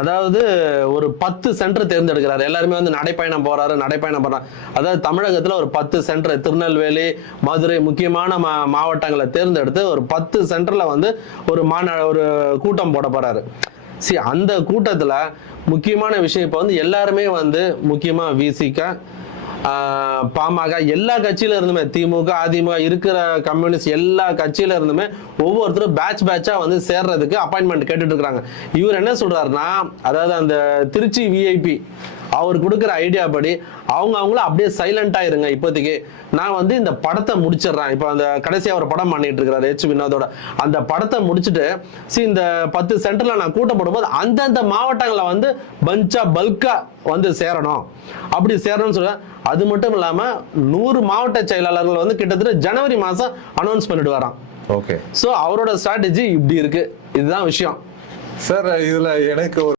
அதாவது ஒரு 10 சென்டர் தேர்ந்தெடுக்கிறாரு. எல்லாருமே வந்து நடைப்பயணம் போறாரு. அதாவது தமிழகத்துல ஒரு 10 சென்டர், திருநெல்வேலி, மதுரை முக்கியமான மாவட்டங்களை தேர்ந்தெடுத்து ஒரு 10 சென்டர்ல வந்து ஒரு கூட்டம் போட போறாரு. அந்த கூட்டத்துல முக்கியமான விஷயம் இப்ப வந்து எல்லாருமே வந்து முக்கியமா விசிக, பாமக எல்லா கட்சியில இருந்துமே, திமுக, அதிமுக இருக்கிற கம்யூனிஸ்ட் எல்லா கட்சியில இருந்துமே ஒவ்வொருத்தரும் பேட்சா வந்து சேர்றதுக்கு அப்பாயின்மெண்ட் கேட்டுட்டு இருக்காங்க. இவர் என்ன சொல்றாருன்னா, அதாவது அந்த திருச்சி விஐபி அவர் கொடுக்குற ஐடியா படி அவங்கள அப்படியே சைலண்டா இருங்க, இப்போதைக்கு நான் வந்து இந்த படத்தை முடிச்சிடுறேன். இப்போ அந்த கடைசியா ஒரு படம் பண்ணிட்டு இருக்காரு எச் வினோதோட, அந்த படத்தை முடிச்சுட்டு இந்த 10 சென்டர்ல நான் கூட்டம் போடும்போது அந்தந்த மாவட்டங்களை வந்து பல்கா வந்து சேரணும், அப்படி சேரணும்னு சொல்ல. அது மட்டும் இல்லாம 100 மாவட்ட செயலாளர்கள் வந்து கிட்டத்தட்ட ஜனவரி மாசம் அனௌன்ஸ் பண்ணிட்டு வரான். ஓகே, சோ அவரோட ஸ்ட்ராட்டஜி இப்படி இருக்கு. இதுதான் விஷயம் சார். இதுல எனக்கு